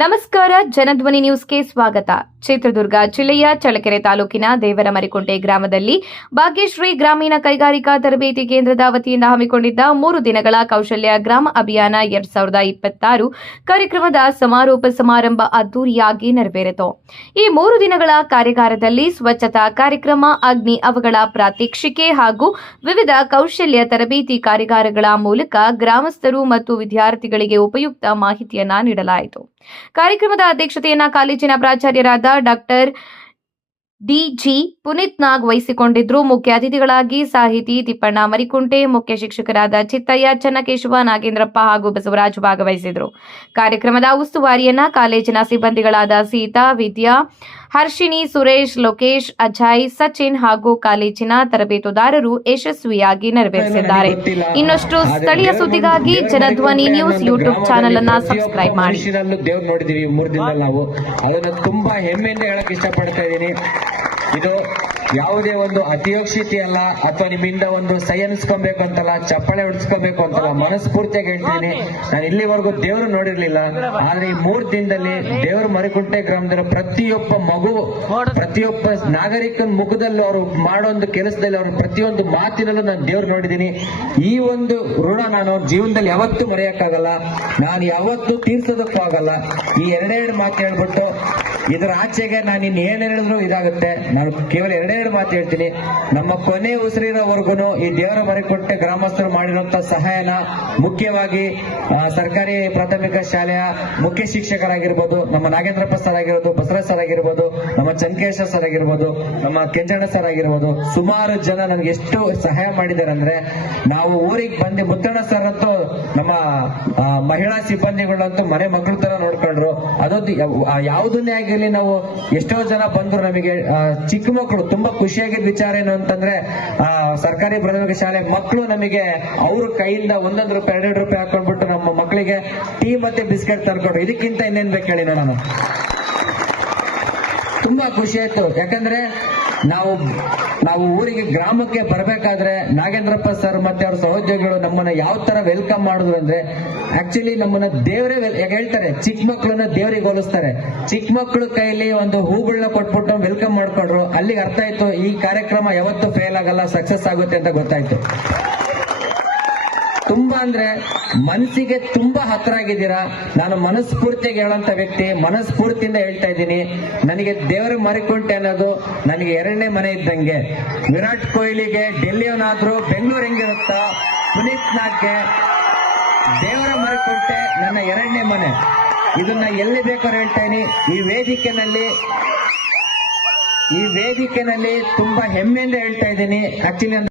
ನಮಸ್ಕಾರ, ಜನಧ್ವನಿ ನ್ಯೂಸ್ಗೆ ಸ್ವಾಗತ. ಚಿತ್ರದುರ್ಗ ಜಿಲ್ಲೆಯ ಚಳ್ಳಕೆರೆ ತಾಲೂಕಿನ ದೇವರಮರಿಕುಂಟೆ ಗ್ರಾಮದಲ್ಲಿ ಭಾಗ್ಯಶ್ರೀ ಗ್ರಾಮೀಣ ಕೈಗಾರಿಕಾ ತರಬೇತಿ ಕೇಂದ್ರದ ವತಿಯಿಂದ ಹಮ್ಮಿಕೊಂಡಿದ್ದ 3 ದಿನಗಳ ಕೌಶಲ್ಯ ಗ್ರಾಮ ಅಭಿಯಾನ 2026 ಕಾರ್ಯಕ್ರಮದ ಸಮಾರೋಪ ಸಮಾರಂಭ ಅದ್ದೂರಿಯಾಗಿ ನೆರವೇರಿತು. ಈ 3 ದಿನಗಳ ಕಾರ್ಯಾಗಾರದಲ್ಲಿ ಸ್ವಚ್ಛತಾ ಕಾರ್ಯಕ್ರಮ, ಅಗ್ನಿ ಅವಘಡ ಪ್ರಾತ್ಯಕ್ಷಿಕೆ ಹಾಗೂ ವಿವಿಧ ಕೌಶಲ್ಯ ತರಬೇತಿ ಕಾರ್ಯಾಗಾರಗಳ ಮೂಲಕ ಗ್ರಾಮಸ್ಥರು ಮತ್ತು ವಿದ್ಯಾರ್ಥಿಗಳಿಗೆ ಉಪಯುಕ್ತ ಮಾಹಿತಿಯನ್ನ ನೀಡಲಾಯಿತು. ಕಾರ್ಯಕ್ರಮದ ಅಧ್ಯಕ್ಷತೆಯನ್ನ ಕಾಲೇಜಿನ ಪ್ರಾಚಾರ್ಯರಾದ ಡಾಕ್ಟರ್ ಡಿ.ಜಿ. ಪುನೀತ್ ನಾಗ್ ವಹಿಸಿಕೊಂಡಿದ್ರು. ಮುಖ್ಯ ಅತಿಥಿಗಳಾಗಿ ಸಾಹಿತಿ ತಿಪ್ಪಣ್ಣ ಮರಿಕುಂಟೆ, ಮುಖ್ಯ ಶಿಕ್ಷಕರಾದ ಚಿತ್ತಯ್ಯ, ಚನ್ನಕೇಶವ, ನಾಗೇಂದ್ರಪ್ಪ ಹಾಗೂ ಬಸವರಾಜ್ ಭಾಗವಹಿಸಿದ್ರು. ಕಾರ್ಯಕ್ರಮದ ಉಸ್ತುವಾರಿಯನ್ನ ಕಾಲೇಜಿನ ಸಿಬ್ಬಂದಿಗಳಾದ ಸೀತಾ, ವಿದ್ಯಾ, ಹರ್ಷಿಣಿ, ಸುರೇಶ್, ಲೋಕೇಶ್, ಅಜಯ್, ಸಚಿನ್ ಹಾಗೂ ಕಾಲೇಜಿನ ತರಬೇತುದಾರರು ಯಶಸ್ವಿಯಾಗಿ ನೆರವೇರಿಸಿದ್ದಾರೆ. ಇನ್ನಷ್ಟು ಸ್ಥಳೀಯ ಸುದ್ದಿಗಾಗಿ ಜನಧ್ವನಿ ನ್ಯೂಸ್ ಯೂಟ್ಯೂಬ್ ಚಾನೆಲ್ ಅನ್ನ ಸಬ್ಸ್ಕ್ರೈಬ್ ಮಾಡಿ. ದೇವ್ರು ನೋಡಿದೀವಿ 3 ದಿನದಲ್ಲಿ ನಾವು ಅದನ್ನ ತುಂಬಾ ಹೆಮ್ಮೆಯಿಂದ ಹೇಳಕ್ ಇಷ್ಟಪಡ್ತಾ ಇದ್ದೀನಿ. ಇದು ಯಾವುದೇ ಒಂದು ಅತಿಯೋಕ್ಷಿತಿ ಅಲ್ಲ, ಅಥವಾ ನಿಮ್ಮಿಂದ ಒಂದು ಸೈ ಅನ್ಸ್ಕೊಬೇಕು ಅಂತಲ್ಲ, ಚಪ್ಪಾಳೆ ಹೊಡಿಸ್ಕೋಬೇಕು ಅಂತಲ್ಲ, ಮನಸ್ಫೂರ್ತಿಯಾಗಿ ಹೇಳ್ತೀನಿ. ನಾನು ಇಲ್ಲಿವರೆಗೂ ದೇವರು ನೋಡಿರ್ಲಿಲ್ಲ, ಆದ್ರೆ ಈ 3 ದಿನದಲ್ಲಿ ದೇವರ ಮರಿಕುಂಟೆ ಗ್ರಾಮದ ಪ್ರತಿಯೊಬ್ಬ ಮಗು, ಪ್ರತಿಯೊಬ್ಬ ನಾಗರಿಕನ ಮುಖದಲ್ಲಿ ಅವರು ಮಾಡೋ ಒಂದು ಕೆಲಸದಲ್ಲಿ ಅವ್ರ ಪ್ರತಿಯೊಂದು ಮಾತಿನಲ್ಲೂ ನಾನು ದೇವ್ರು ನೋಡಿದ್ದೀನಿ. ಈ ಒಂದು ಋಣ ನಾನು ಅವ್ರ ಜೀವನದಲ್ಲಿ ಯಾವತ್ತೂ ಮರೆಯಕ್ಕಾಗಲ್ಲ, ನಾನು ಯಾವತ್ತೂ ತೀರ್ಸೋದಕ್ಕೂ ಆಗಲ್ಲ. ಈ ಎರಡೆರಡು ಮಾತು ಹೇಳ್ಬಿಟ್ಟು ಇದರ ಆಚೆಗೆ ನಾನು ಇನ್ನು ಏನ್ ಹೇಳಿದ್ರು ಇದಾಗುತ್ತೆ. ನಾನು ಕೇವಲ ಎರಡೆರಡು ಮಾತು ಹೇಳ್ತೀನಿ. ನಮ್ಮ ಕೊನೆ ಉಸಿರಿರೋವರೆಗೂ ಈ ದೇವರ ಮರಿಕುಂಟೆ ಗ್ರಾಮಸ್ಥರು ಮಾಡಿರುವಂತ ಸಹಾಯನ, ಮುಖ್ಯವಾಗಿ ಸರ್ಕಾರಿ ಪ್ರಾಥಮಿಕ ಶಾಲೆಯ ಮುಖ್ಯ ಶಿಕ್ಷಕರಾಗಿರ್ಬೋದು, ನಮ್ಮ ನಾಗೇಂದ್ರಪ್ಪ ಸರ್ ಆಗಿರ್ಬೋದು, ಬಸವರಾಜ್ ಸರ್ ಆಗಿರ್ಬೋದು, ನಮ್ಮ ಚನ್ನಕೇಶ ಸರ್ ಆಗಿರ್ಬೋದು, ನಮ್ಮ ಕೆಂಚಣ್ಣ ಸರ್ ಆಗಿರ್ಬೋದು, ಸುಮಾರು ಜನ ನನಗೆ ಎಷ್ಟು ಸಹಾಯ ಮಾಡಿದ್ದಾರೆ ಅಂದ್ರೆ, ನಾವು ಊರಿಗೆ ಬಂದು ಮುತ್ತಣ್ಣ ಸರ್ ಅಂತೂ ನಮ್ಮ ಮಹಿಳಾ ಸಿಬ್ಬಂದಿಗಳಂತೂ ಮನೆ ಮಕ್ಕಳ ತರ ನೋಡ್ಕೊಂಡ್ರು. ಅದೊಂದು ಯಾವುದನ್ನೇ ಆಗಿರ್ಲಿ, ನಾವು ಎಷ್ಟೋ ಜನ ಬಂದ್ರು. ನಮಗೆ ಚಿಕ್ಕ ಮಕ್ಕಳು ತುಂಬಾ ಖುಷಿಯಾಗಿದ್ದ ವಿಚಾರ ಏನು ಅಂತಂದ್ರೆ, ಸರ್ಕಾರಿ ಪ್ರಾಥಮಿಕ ಶಾಲೆ ಮಕ್ಕಳು ನಮಗೆ ಅವ್ರ ಕೈಯಿಂದ 1 ರೂಪಾಯಿ 2 ರೂಪಾಯಿ ಹಾಕೊಂಡ್ಬಿಟ್ಟು ನಮ್ಮ ಮಕ್ಕಳಿಗೆ ಟೀ ಮತ್ತೆ ಬಿಸ್ಕೆಟ್ ತರ್ಕೊಟ್ರು. ಇದಕ್ಕಿಂತ ಇನ್ನೇನ್ ಬೇಕು ಹೇಳಿ ನೋಡೋಣ. ತುಂಬಾ ಖುಷಿ ಆಯ್ತು. ಯಾಕಂದ್ರೆ ನಾವು ಊರಿಗೆ ಗ್ರಾಮಕ್ಕೆ ಬರ್ಬೇಕಾದ್ರೆ ನಾಗೇಂದ್ರಪ್ಪ ಸರ್ ಮತ್ತೆ ಅವ್ರ ಸಹೋದ್ಯೋಗಿಗಳು ನಮ್ಮನ್ನ ಯಾವ ತರ ವೆಲ್ಕಮ್ ಮಾಡಿದ್ರು ಅಂದ್ರೆ, ಆಕ್ಚುಲಿ ನಮ್ಮನ್ನ ದೇವರೇ ಹೇಳ್ತಾರೆ, ಚಿಕ್ಕ ಮಕ್ಕಳನ್ನ ದೇವರಿಗೆ ಹೋಲಿಸ್ತಾರೆ. ಚಿಕ್ಕ ಮಕ್ಕಳ ಕೈಲಿ ಒಂದು ಹೂಗಳನ್ನ ಕೊಟ್ಬಿಟ್ಟು ವೆಲ್ಕಮ್ ಮಾಡ್ಕೊಂಡ್ರು. ಅಲ್ಲಿಗೆ ಅರ್ಥ ಆಯ್ತು, ಈ ಕಾರ್ಯಕ್ರಮ ಯಾವತ್ತೂ ಫೇಲ್ ಆಗಲ್ಲ, ಸಕ್ಸಸ್ ಆಗುತ್ತೆ ಅಂತ ಗೊತ್ತಾಯ್ತು. ತುಂಬಾ ಅಂದ್ರೆ ಮನಸ್ಸಿಗೆ ತುಂಬಾ ಹತ್ರ ಆಗಿದ್ದೀರಾ. ನಾನು ಮನಸ್ಫೂರ್ತಿಯಾಗಿ ಹೇಳೋಂತ ವ್ಯಕ್ತಿ, ಮನಸ್ಫೂರ್ತಿಯಿಂದ ಹೇಳ್ತಾ ಇದ್ದೀನಿ. ನನಗೆ ದೇವರ ಮರಿಕುಂಟೆ ಅನ್ನೋದು ನನಗೆ 2ನೇ ಮನೆ ಇದ್ದಂಗೆ. ವಿರಾಟ್ ಕೊಹ್ಲಿಗೆ ಡೆಲ್ಲಿಯವನಾದ್ರೂ ಬೆಂಗಳೂರು ಹೆಂಗಿರುತ್ತಾ, ಪುನೀತ್ ನಾಗ್ಗೆ ದೇವರ ಮರಿಕುಂಟೆ ನನ್ನ 2ನೇ ಮನೆ. ಇದನ್ನ ಎಲ್ಲಿ ಬೇಕಾದ್ರೂ ಹೇಳ್ತಾ ಇದೀನಿ. ಈ ವೇದಿಕೆನಲ್ಲಿ ತುಂಬಾ ಹೆಮ್ಮೆಯಿಂದ ಹೇಳ್ತಾ ಇದ್ದೀನಿ. ಆಕ್ಚುಲಿ